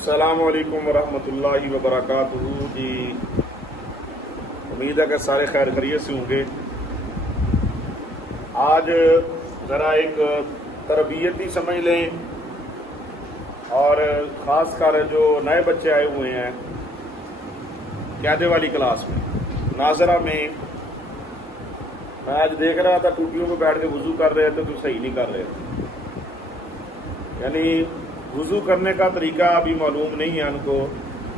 السلام علیکم ورحمۃ اللہ وبرکاتہ جی، امید ہے کہ سارے خیر خیریت سے ہوں گے۔ آج ذرا ایک تربیتی سمجھ لیں، اور خاص کر جو نئے بچے آئے ہوئے ہیں قاعدے والی کلاس میں، ناظرہ میں آج دیکھ رہا تھا ٹوٹیوں پہ بیٹھ کے وضو کر رہے تھے تو صحیح نہیں کر رہے تھے، یعنی وضو کرنے کا طریقہ ابھی معلوم نہیں ہے ان کو،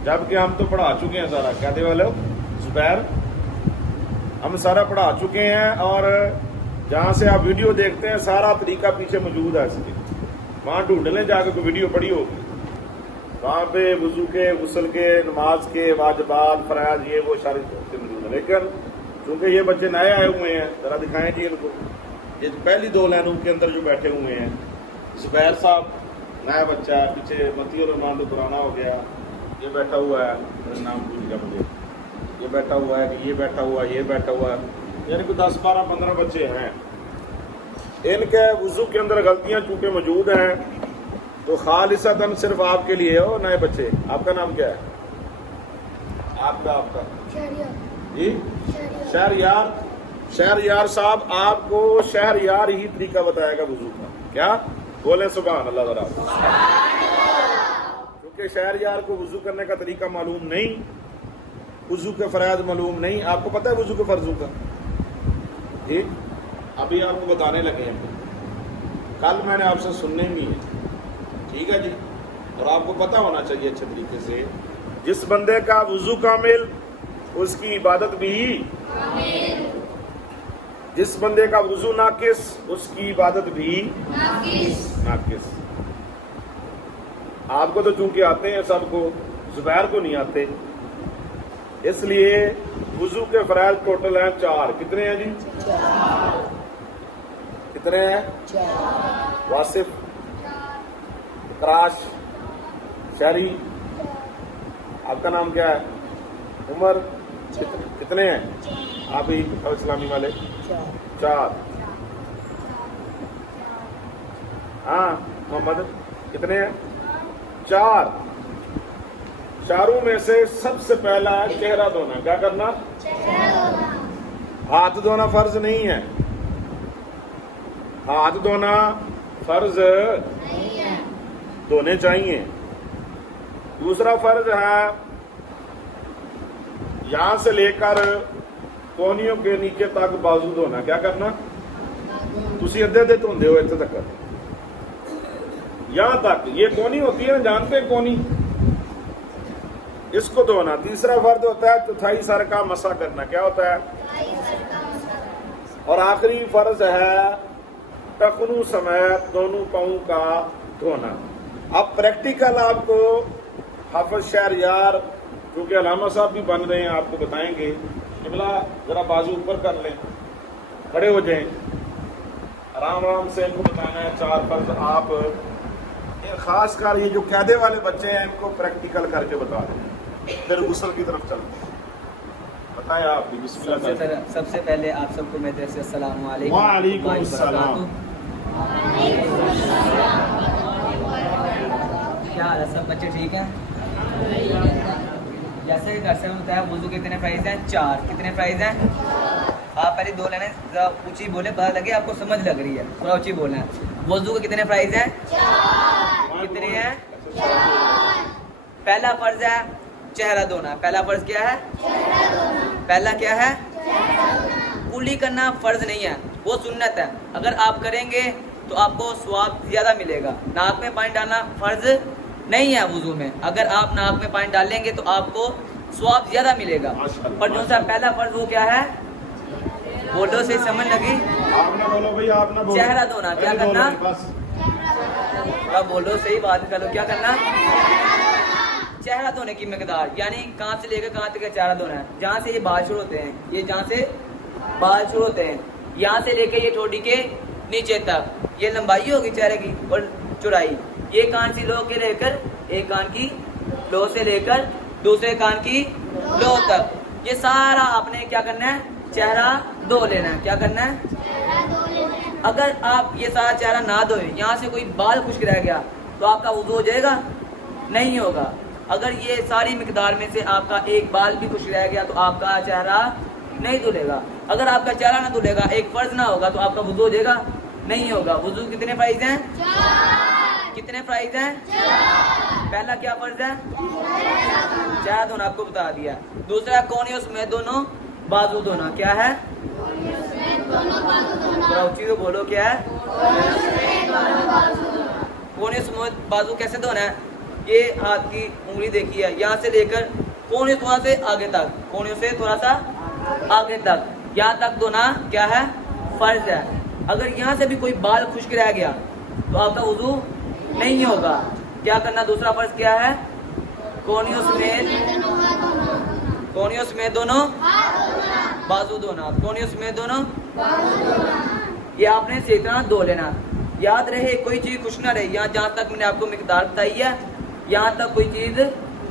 جبکہ ہم تو پڑھا چکے ہیں سارا قاعدے والے زبیر، ہم سارا پڑھا چکے ہیں، اور جہاں سے آپ ویڈیو دیکھتے ہیں سارا طریقہ پیچھے موجود ہے اس کے، وہاں ڈھونڈ لیں جا کے کوئی ویڈیو پڑی ہوگی، وہاں پہ وضو کے، غسل کے، نماز کے واجبات، فرائض، یہ وہ ساری موجود ہے۔ لیکن چونکہ یہ بچے نئے آئے ہوئے ہیں، ذرا دکھائیں جی ان کو، یہ پہلی دو لائنوں کے اندر جو بیٹھے ہوئے ہیں، زبیر صاحب نیا بچہ ہے، پیچھے متی الرحمان تو پرانا ہو گیا، یہ بیٹھا ہوا ہے، میرا نام بھول گیا مجھے، یہ بیٹھا ہوا ہے، یہ بیٹھا ہوا ہے، یہ بیٹھا ہوا ہے، یعنی کوئی 10 12 15 بچے ہیں۔ ان کے وضو کے اندر غلطیاں چونکہ موجود ہیں تو خالصتاً صرف آپ کے لیے ہو نئے بچے۔ آپ کا نام کیا ہے؟ آپ کا جی شہریار صاحب آپ کو شہریار ہی طریقہ بتائے گا وضو کا، کیا بولیں سبحان اللہ ذرا، کیونکہ شہریار کو وضو کرنے کا طریقہ معلوم نہیں، وضو کے فرائض معلوم نہیں۔ آپ کو پتہ ہے وضو کے فرضوں کا؟ جی ابھی آپ کو بتانے لگے ہیں، کل میں نے آپ سے سننے بھی ہے، ٹھیک ہے جی، اور آپ کو پتہ ہونا چاہیے اچھے طریقے سے، جس بندے کا وضو کامل اس کی عبادت بھی کامل، جس بندے کا وضو ناقص اس کی عبادت بھی ناقص۔ آپ کو تو چونکہ آتے ہیں سب کو، زبیر کو نہیں آتے، اس لیے وضو کے فرائض ٹوٹل ہیں 4۔ کتنے ہیں جی؟ کتنے ہیں؟ واصف، اقراش، شہری، آپ کا نام کیا ہے؟ عمر، کتنے ہیں آپ ہی اسلامی والے؟ 4۔ ہاں محمد کتنے ہیں؟ 4۔ چاروں میں سے سب سے پہلا ہے چہرہ دھونا۔ کیا کرنا؟ ہاتھ دھونا فرض نہیں ہے، ہاتھ دھونا فرض دھونے چاہیے۔ دوسرا فرض ہے یہاں سے لے کر کونیوں کے نیچے تک بازو دھونا۔ کیا کرنا؟ تسی ادھے دھوندے ہو اتنے تک، یہاں تک، یہ کونی ہوتی ہے نا، جانتے ہیں کونی، اس کو دھونا۔ تیسرا فرض ہوتا ہے چوتھائی سر کا مسح کرنا۔ کیا ہوتا ہے؟ اور آخری فرض ہے ٹخنوں سمیت دونوں پاؤں کا دھونا۔ اب پریکٹیکل آپ کو حافظ شہریار، کیونکہ علامہ صاحب بھی بن رہے ہیں، آپ کو بتائیں گے۔ قبلہ ذرا بازو اوپر کر لیں، کھڑے ہو جائیں، آرام آرام سے ان کو بتانا ہے 4 فرض۔ آپ خاص کر یہ جو قاعدے والے بچے ہیں ان کو پریکٹیکل کر کے بتا دیں، پھر غسل کی طرف چلیں۔ بتائیں آپ بھی، بسم اللہ۔ سب سے پہلے آپ سب کو میری طرف سے السلام علیکم۔ وعلیکم السلام۔ کیا حال ہے سب بچے؟ ٹھیک ہیں؟ جیسے کہ گھر سے بتایا وضو کے کتنے فرائض ہیں؟ 4۔ کتنے فرائض ہیں؟ آپ پہلے 2 لائنیں ذرا اونچی بولیں، پتہ لگے آپ کو سمجھ لگ رہی ہے، تھوڑا اونچی بولنا ہے۔ وضو کے کتنے فرائض ہیں؟ 4۔ کتنے ہیں؟ 4۔ پہلا فرض ہے چہرہ دھونا۔ پہلا فرض کیا ہے؟ چہرہ دھونا۔ پہلا کیا ہے؟ چہرہ دھونا۔ کلی کرنا فرض نہیں ہے، وہ سنت ہے، اگر آپ کریں گے تو آپ کو ثواب زیادہ ملے گا۔ ناک میں پانی ڈالنا فرض نہیں ہے وضو میں، اگر آپ ناک میں پانی ڈالیں گے تو آپ کو ثواب زیادہ ملے گا۔ پر جو سا پہلا فرض وہ کیا ہے؟ بولو سے سمجھ لگی؟ آپ نہ بولو بھائی، آپ نہ بولو۔ چہرہ دھونا۔ کیا کرنا؟ بولو صحیح بات کرو، کیا کرنا؟ چہرہ دھونے کی مقدار، یعنی کہاں سے لے کر کہاں تک چہرہ دھونا ہے؟ جہاں سے یہ بال شروع ہوتے ہیں، یہ جہاں سے بال شروع ہوتے ہیں، یہاں سے لے کے یہ ٹھوڑی کے نیچے تک، یہ لمبائی ہوگی چہرے کی اور چوڑائی۔ یہ کان سی لو کے لے کر، ایک کان کی لو سے لے کر دوسرے کان کی لو تک، یہ سارا آپ نے کیا کرنا ہے؟ چہرہ دھو لینا ہے۔ کیا کرنا ہے؟ اگر آپ یہ سارا چہرہ نہ دھوئیں، یہاں سے کوئی بال خشک رہ گیا تو آپ کا وضو ہو جائے گا؟ نہیں ہوگا. اگر یہ ساری مقدار میں سے آپ کا ایک بال بھی خشک رہ گیا تو آپ کا چہرہ نہیں دھلے گا. اگر آپ کا چہرہ نہ دھلے گا، ایک فرض نہ ہوگا تو آپ کا وضو ہو جائے گا؟ نہیں ہوگا. وضو کتنے فرائض ہیں؟ 4. کتنے فرائض ہیں؟ 4. پہلا کیا فرض ہے؟ چہرہ دھونا، آپ کو بتا دیا. دوسرا کونیوں سمیت دونوں بازو دھونا. کیا ہے؟ تھوڑا اونچی تو بولو، کیا ہے؟ کونیوں سمیت بازو کیسے دھونا ہے؟ یہ ہاتھ کی انگلی دیکھی ہے، یہاں سے لے کر کونیوں تھوڑا سے آگے تک، کونیوں سے تھوڑا سا آگے تک، یہاں تک دھونا کیا ہے؟ فرض ہے. اگر یہاں سے بھی کوئی بال خشک رہ گیا تو آپ کا وضو نہیں ہوگا. کیا کرنا؟ دوسرا فرض کیا ہے؟ کونیوں سمیت دونوں بازو دھونا. کونیوں سمیت دونوں یہ آپ نے صحیح طرح دھو لینا. یاد رہے کوئی چیز خشک نہ رہے. یہاں جہاں تک میں نے آپ کو مقدار بتائی ہے، یہاں تک کوئی چیز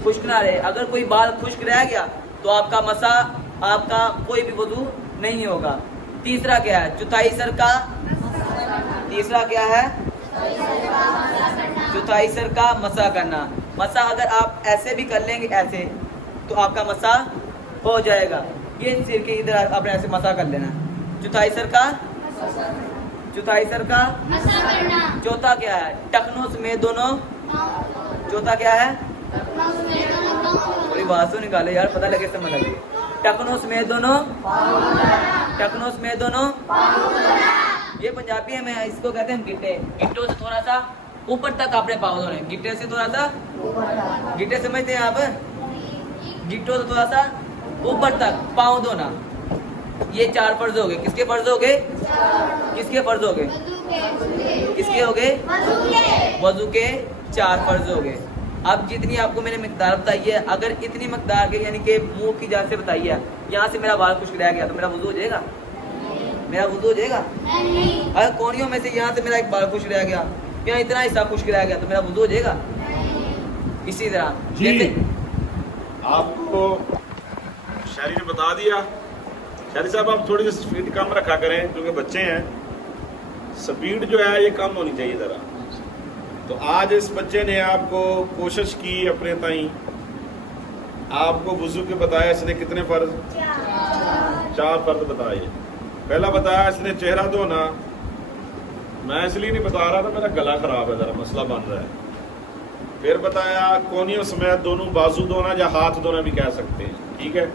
خشک نہ رہے. اگر کوئی بال خشک رہ گیا تو آپ کا مسا، آپ کا کوئی بھی وضو نہیں ہوگا. تیسرا کیا ہے؟ چوتھائی سر کا. تیسرا کیا ہے؟ چوتھائی سر کا مسا کرنا. مسا اگر آپ ایسے بھی کر لیں گے، ایسے، تو آپ کا مسا ہو جائے گا. یہ سر کے ادھر آپ نے ایسے مسا کر لینا. چوتھائی سر کا، چوتھائی سر کا مسا کرنا. چوتھا کیا ہے؟ ٹخنوں سمیت دونوں. چوتھا کیا ہے؟ تھوڑی بات تو نکالے یار، پتہ لگے سمجھ لگے. ٹخنوں سمیت دونوں. ٹخنوں سمیت دونوں. یہ پنجابی ہے، میں اس کو کہتے ہیں گٹے. گٹوں سے تھوڑا سا اوپر تک آپ نے پاؤں دھونے. گٹے سے تھوڑا سا، گٹے سمجھتے ہیں آپ؟ گٹوں سے تھوڑا سا اوپر تک پاؤں دھونا. یہ 4 فرض ہو گئے. کس کے فرض ہو گئے؟ کس کے فرض ہو گئے؟ کس کے ہو گئے؟ وضو کے 4 فرض ہو گئے. اب جتنی آپ کو میں نے مقدار بتائی ہے، اگر اتنی مقدار کے یعنی کہ منہ کی جان سے بتائی ہے، یہاں سے میرا بال خشک رہ گیا تو میرا وضو ہو جائے گا؟ میرا وضو ہو جائے گا؟ اگر کونیوں میں سے یہاں سے میرا ایک بال خشک رہ گیا، یہاں اتنا حصہ خشک رہ گیا تو میرا وضو ہو جائے گا؟ اسی طرح جی آپ کو شاعری نے بتا دیا. شاعری صاحب آپ تھوڑی سی سپیڈ کم رکھا کریں کیونکہ بچے ہیں. سپیڈ جو ہے یہ کم ہونی چاہیے ذرا. تو آج اس بچے نے آپ کو کوشش کی اپنے تائیں، آپ کو وضو کے بتایا. اس نے کتنے فرض؟ 4 فرض بتائے. پہلا بتایا اس نے چہرہ دھونا. میں اس لیے نہیں بتا رہا تھا، میرا گلا خراب ہے، ذرا مسئلہ بن رہا ہے. پھر بتایا کونیوں سمیت دونوں بازو دھونا، یا ہاتھ دھونا بھی کہہ سکتے ہیں، ٹھیک ہے.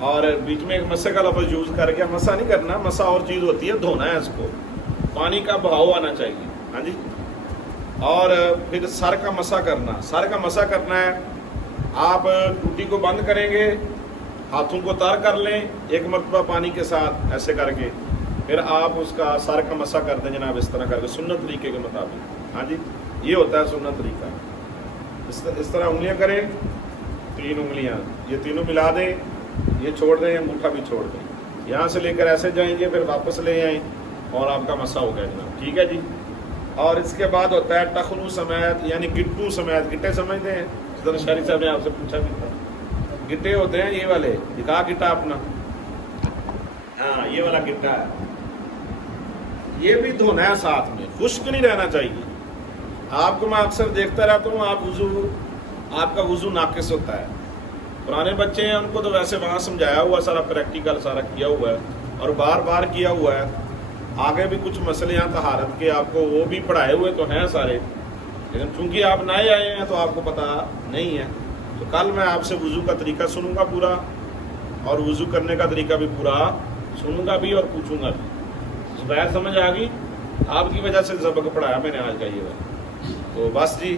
اور بیچ میں ایک مسے کا لفظ یوز کر کے، مسا نہیں کرنا، مسا اور چیز ہوتی ہے، دھونا ہے اس کو. پانی کا بہاؤ آنا چاہیے. ہاں جی. اور پھر سر کا مسا کرنا. سر کا مسا کرنا ہے، آپ ٹوٹی کو بند کریں گے، ہاتھوں کو تر کر لیں 1 مرتبہ پانی کے ساتھ ایسے کر کے، پھر آپ اس کا سر کا مسا کر دیں جناب، اس طرح کر کے سنت طریقے کے مطابق. ہاں جی، یہ ہوتا ہے سنت طریقہ. اس طرح انگلیاں کریں، 3 انگلیاں، یہ تینوں ملا دیں، یہ چھوڑ دیں، انگوٹھا بھی چھوڑ دیں. یہاں سے لے کر ایسے جائیں گے، پھر واپس لے آئیں اور آپ کا مسا ہو گیا جناب. ٹھیک ہے جی. اور اس کے بعد ہوتا ہے ٹخنو سمیت، یعنی گٹو سمیت. گٹے سمجھتے ہیں؟ اس طرح شاعری صاحب نے آپ سے پوچھا بھی تھا. گٹے ہوتے ہیں یہ والے، دکھا گٹا اپنا. ہاں یہ والا گٹا ہے، یہ بھی دھونا ہے ساتھ میں، خشک نہیں رہنا چاہیے. آپ کو میں اکثر دیکھتا رہتا ہوں، آپ کا وضو ناقص ہوتا ہے. پرانے بچے ہیں ان کو تو ویسے وہاں سمجھایا ہوا، سارا پریکٹیکل سارا کیا ہوا ہے اور بار بار کیا ہوا ہے. آگے بھی کچھ مسئلے ہیں طہارت کے، آپ کو وہ بھی پڑھائے ہوئے تو ہیں سارے، لیکن چونکہ آپ نئے آئے ہیں تو آپ کو پتہ نہیں ہے. تو کل میں آپ سے وضو کا طریقہ سنوں گا پورا، اور وضو کرنے کا طریقہ بھی پورا سنوں گا بھی اور پوچھوں گا بھی. بات سمجھ آ گئی؟ آپ کی وجہ سے سبق پڑھایا میں نے آج کا یہ. تو بس جی،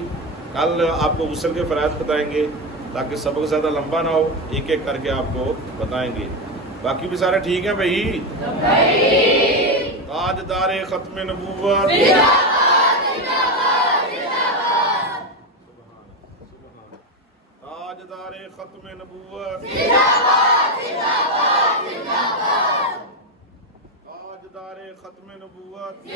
کل آپ کو غسل کے فرائض بتائیں گے تاکہ سبق زیادہ لمبا نہ ہو، ایک ایک کر کے آپ کو بتائیں گے. باقی بھی سارے ٹھیک ہیں بھائی؟ تاجدار ختم نبوت، تاجدار ختم نبوت، تاجدار ختم نبوت.